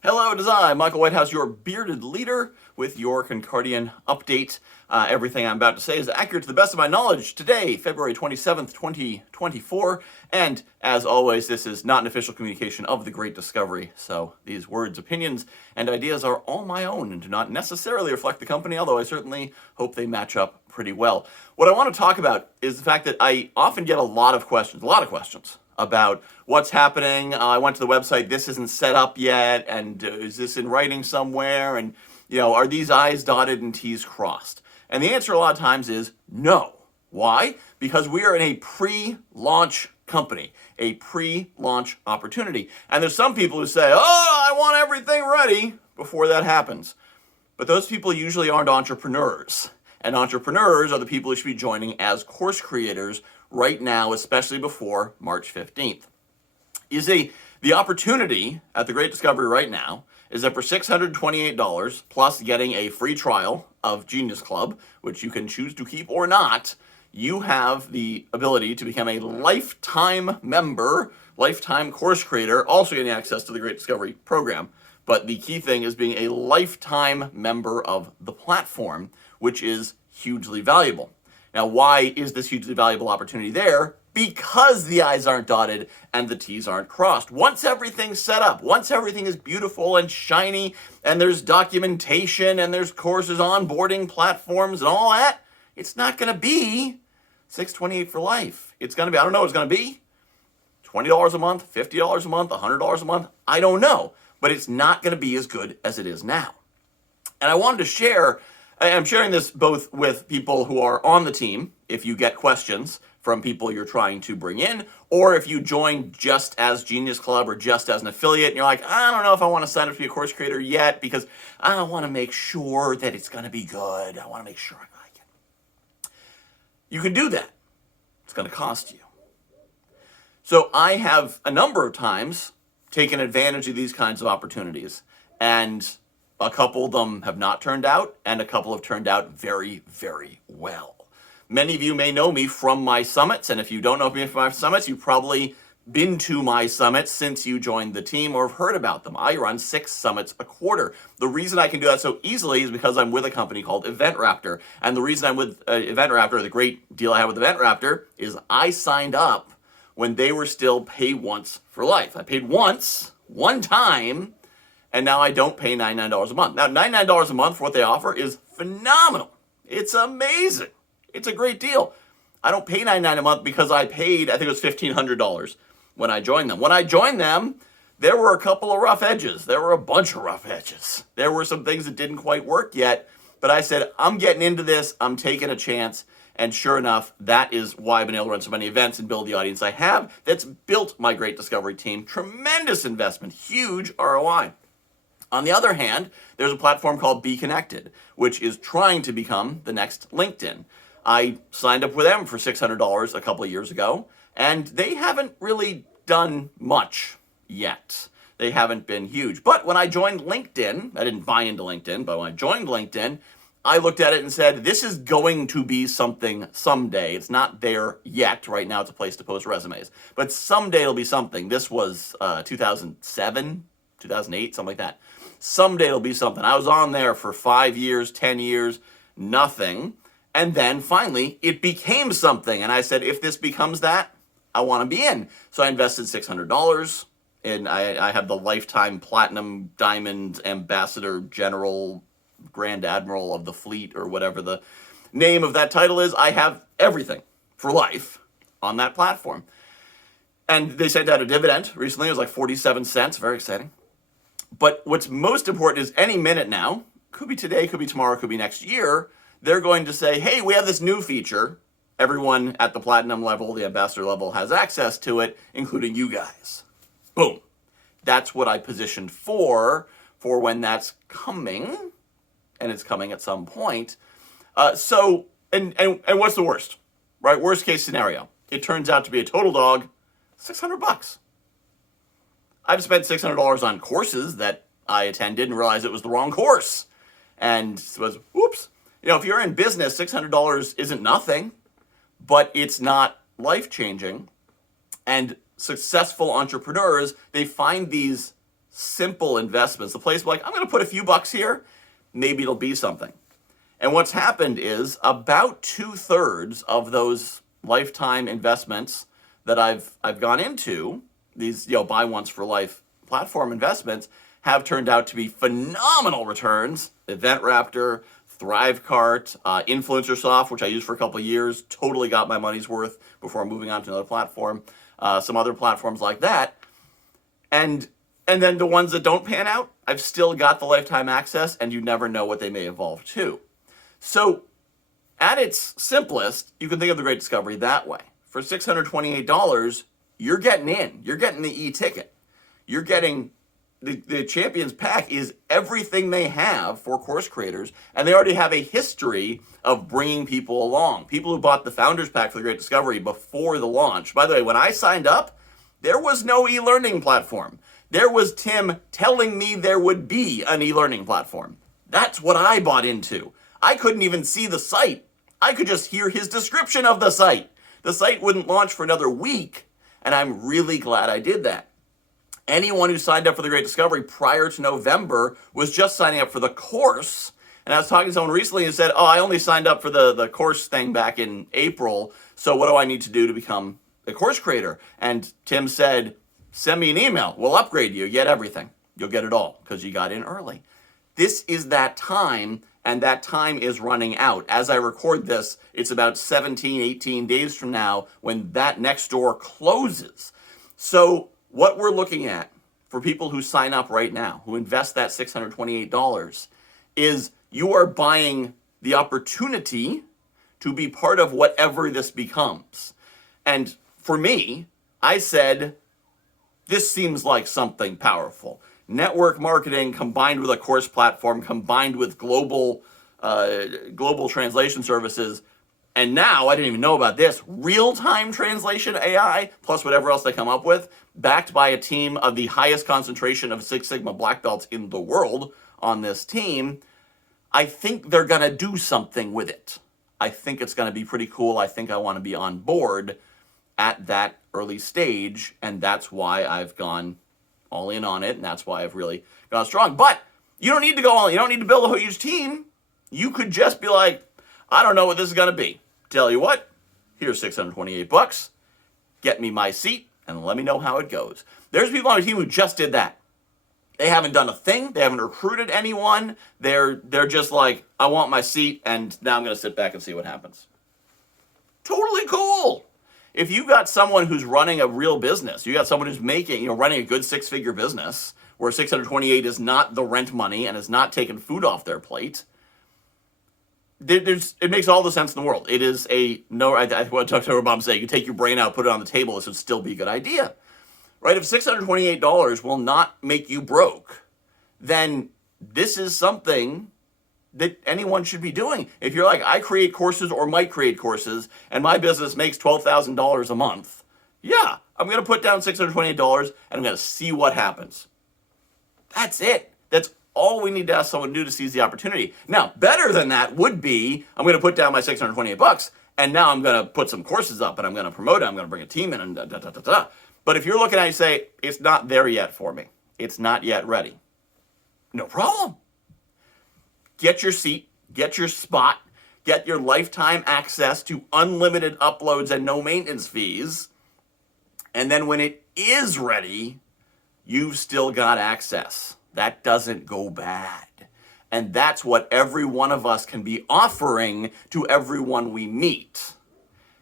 Hello, it is I, Michael Whitehouse, your bearded leader, with your Concardian update. Everything I'm about to say is accurate to the best of my knowledge. Today, February 27th, 2024, and as always, this is not an official communication of the Great Discovery, so these words, opinions, and ideas are all my own and do not necessarily reflect the company, although I certainly hope they match up pretty well. What I want to talk about is the fact that I often get a lot of questions about what's happening. I went to the website, this isn't set up yet, and is this in writing somewhere? And, are these I's dotted and T's crossed? And the answer a lot of times is no. Why? Because we are in a pre-launch company, a pre-launch opportunity. And there's some people who say, I want everything ready before that happens. But those people usually aren't entrepreneurs. And entrepreneurs are the people who should be joining as course creators right now, especially before March 15th. You see, the opportunity at the Great Discovery right now is that for $628 plus getting a free trial of Genius Club, which you can choose to keep or not, you have the ability to become a lifetime member, lifetime course creator, also getting access to the Great Discovery program. But the key thing is being a lifetime member of the platform, which is hugely valuable. Now, why is this hugely valuable opportunity there? Because the I's aren't dotted and the T's aren't crossed. Once everything's set up, once everything is beautiful and shiny, and there's documentation and there's courses, onboarding platforms and all that, it's not going to be $628 for life. It's going to be, I don't know what it's going to be, $20 a month, $50 a month, $100 a month, I don't know. But it's not going to be as good as it is now. And I wanted to share, I'm sharing this both with people who are on the team, if you get questions from people you're trying to bring in, or if you join just as Genius Club or just as an affiliate, and you're like, I don't know if I want to sign up to be a course creator yet, because I want to make sure that it's going to be good. I want to make sure I like it. You can do that. It's going to cost you. So I have a number of times taken advantage of these kinds of opportunities, and a couple of them have not turned out, and a couple have turned out very, very well. Many of you may know me from my summits, and if you don't know me from my summits, you've probably been to my summits since you joined the team or have heard about them. I run 6 summits a quarter. The reason I can do that so easily is because I'm with a company called Event Raptor, and the reason I'm with Event Raptor, the great deal I have with Event Raptor, is I signed up when they were still pay once for life. I paid once, one time, and now I don't pay $99 a month. Now, $99 a month for what they offer is phenomenal. It's amazing. It's a great deal. I don't pay $99 a month because I paid, I think it was $1,500 when I joined them. When I joined them, there were a couple of rough edges. There were a bunch of rough edges. There were some things that didn't quite work yet, but I said, I'm getting into this. I'm taking a chance. And sure enough, that is why I've been able to run so many events and build the audience I have. That's built my Great Discovery team. Tremendous investment, huge ROI. On the other hand, there's a platform called Be Connected, which is trying to become the next LinkedIn. I signed up with them for $600 a couple of years ago, and they haven't really done much yet. They haven't been huge. But when I joined LinkedIn, I didn't buy into LinkedIn, but when I joined LinkedIn, I looked at it and said, this is going to be something someday. It's not there yet. Right now, it's a place to post resumes. But someday it'll be something. This was 2007, 2008, something like that. Someday it'll be something. I was on there for 5 years, 10 years, nothing. And then finally, it became something. And I said, if this becomes that, I want to be in. So I invested $600. And I have the lifetime platinum diamond ambassador general Grand Admiral of the Fleet, or whatever the name of that title is. I have everything for life on that platform. And they sent out a dividend recently. It was like 47 cents. Very exciting. But what's most important is any minute now, could be today, could be tomorrow, could be next year, they're going to say, hey, we have this new feature. Everyone at the platinum level, the ambassador level, has access to it, including you guys. Boom. That's what I positioned for when that's coming. And it's coming at some point. And what's the worst, right? Worst case scenario. It turns out to be a total dog, $600. I've spent $600 on courses that I attended and realized it was the wrong course. And was, whoops. If you're in business, $600 isn't nothing, but it's not life-changing. And successful entrepreneurs, they find these simple investments, the place like, I'm going to put a few bucks here, maybe it'll be something. And what's happened is about 2/3 of those lifetime investments that I've gone into, these buy once for life platform investments, have turned out to be phenomenal returns. EventRaptor, Thrivecart, InfluencerSoft, which I used for a couple of years, totally got my money's worth before moving on to another platform. Some other platforms like that. And then the ones that don't pan out, I've still got the lifetime access, and you never know what they may evolve to. So at its simplest, you can think of the Great Discovery that way. For $628, you're getting in. You're getting the e-ticket. You're getting the Champions Pack is everything they have for course creators, and they already have a history of bringing people along. People who bought the Founders Pack for the Great Discovery before the launch. By the way, when I signed up, there was no e-learning platform. There was Tim telling me there would be an e-learning platform. That's what I bought into. I couldn't even see the site. I could just hear his description of the site. The site wouldn't launch for another week, and I'm really glad I did that. Anyone who signed up for the Great Discovery prior to November was just signing up for the course. And I was talking to someone recently who said, I only signed up for the course thing back in April, so what do I need to do to become a course creator? And Tim said, send me an email. We'll upgrade you. You get everything. You'll get it all because you got in early. This is that time, and that time is running out. As I record this, it's about 17, 18 days from now when that next door closes. So what we're looking at for people who sign up right now, who invest that $628, is you are buying the opportunity to be part of whatever this becomes. And for me, I said, this seems like something powerful. Network marketing combined with a course platform, combined with global translation services. And now, I didn't even know about this, real-time translation AI, plus whatever else they come up with, backed by a team of the highest concentration of Six Sigma black belts in the world on this team. I think they're going to do something with it. I think it's going to be pretty cool. I think I want to be on board at that early stage, and that's why I've gone all in on it, and that's why I've really gone strong. But you don't need to go all in. You don't need to build a huge team. You could just be like, I don't know what this is going to be. Tell you what, here's $628. Get me my seat and let me know how it goes. There's people on my team who just did that. They haven't done a thing. They haven't recruited anyone. They're just like, I want my seat, and now I'm going to sit back and see what happens. Totally cool. If you got someone who's running a real business, you got someone who's running a good six-figure business where $628 is not the rent money and is not taking food off their plate, it makes all the sense in the world. It is what Dr. Obama said, you can take your brain out, put it on the table, this would still be a good idea. Right? If $628 will not make you broke, then this is something that anyone should be doing. If you're like, I create courses or might create courses, and my business makes $12,000 a month, yeah, I'm going to put down $628 and I'm going to see what happens. That's it. That's all we need to ask someone to do to seize the opportunity. Now, better than that would be, I'm going to put down my $628 and now I'm going to put some courses up and I'm going to promote it. I'm going to bring a team in and da. But if you're looking at it and you say, it's not there yet for me, it's not yet ready, no problem. Get your seat, get your spot, get your lifetime access to unlimited uploads and no maintenance fees. And then when it is ready, you've still got access. That doesn't go bad. And that's what every one of us can be offering to everyone we meet.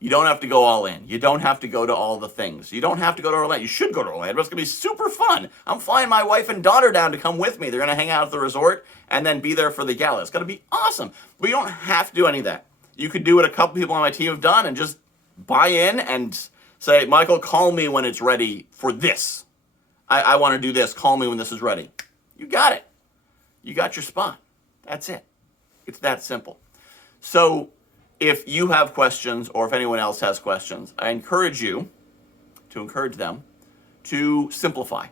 You don't have to go all in. You don't have to go to all the things. You don't have to go to Orlando. You should go to Orlando. It's going to be super fun. I'm flying my wife and daughter down to come with me. They're going to hang out at the resort and then be there for the gala. It's going to be awesome. But you don't have to do any of that. You could do what a couple people on my team have done and just buy in and say, Michael, call me when it's ready for this. I want to do this. Call me when this is ready. You got it. You got your spot. That's it. It's that simple. So if you have questions or if anyone else has questions, I encourage them to simplify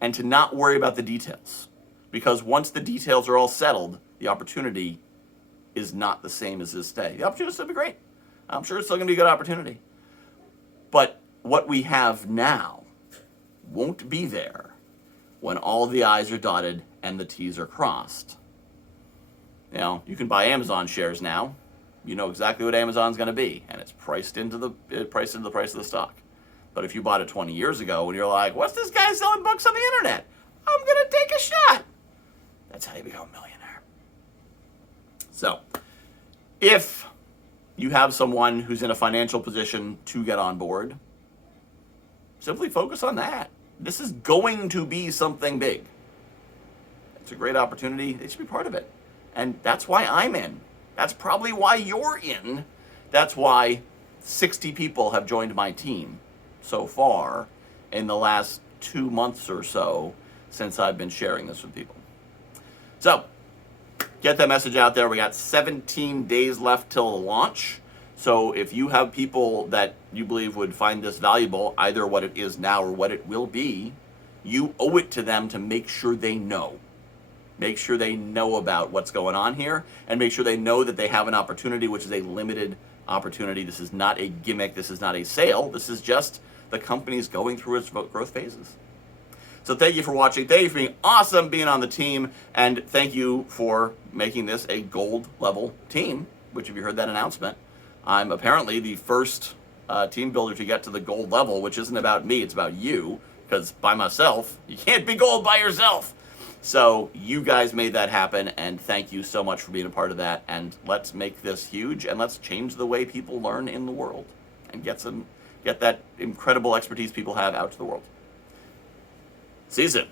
and to not worry about the details. Because once the details are all settled, the opportunity is not the same as this day. The opportunity is still be great. I'm sure it's still going to be a good opportunity. But what we have now won't be there when all the I's are dotted and the T's are crossed. You know, you can buy Amazon shares now. You know exactly what Amazon's going to be, and it's priced into the price of the stock. But if you bought it 20 years ago and you're like, what's this guy selling books on the internet? I'm going to take a shot. That's how you become a millionaire. So, if you have someone who's in a financial position to get on board, simply focus on that. This is going to be something big. It's a great opportunity. They should be part of it. And that's why I'm in. That's probably why you're in. That's why 60 people have joined my team so far in the last 2 months or so since I've been sharing this with people. So, get that message out there. We got 17 days left till the launch. So if you have people that you believe would find this valuable, either what it is now or what it will be, you owe it to them to make sure they know. Make sure they know about what's going on here, and make sure they know that they have an opportunity, which is a limited opportunity. This is not a gimmick. This is not a sale. This is just the company's going through its growth phases. So thank you for watching. Thank you for being awesome, being on the team, and thank you for making this a gold level team, which if you heard that announcement, I'm apparently the first team builder to get to the gold level, which isn't about me, it's about you, because by myself, you can't be gold by yourself. So you guys made that happen, and thank you so much for being a part of that, and let's make this huge, and let's change the way people learn in the world, and get that incredible expertise people have out to the world. See you soon.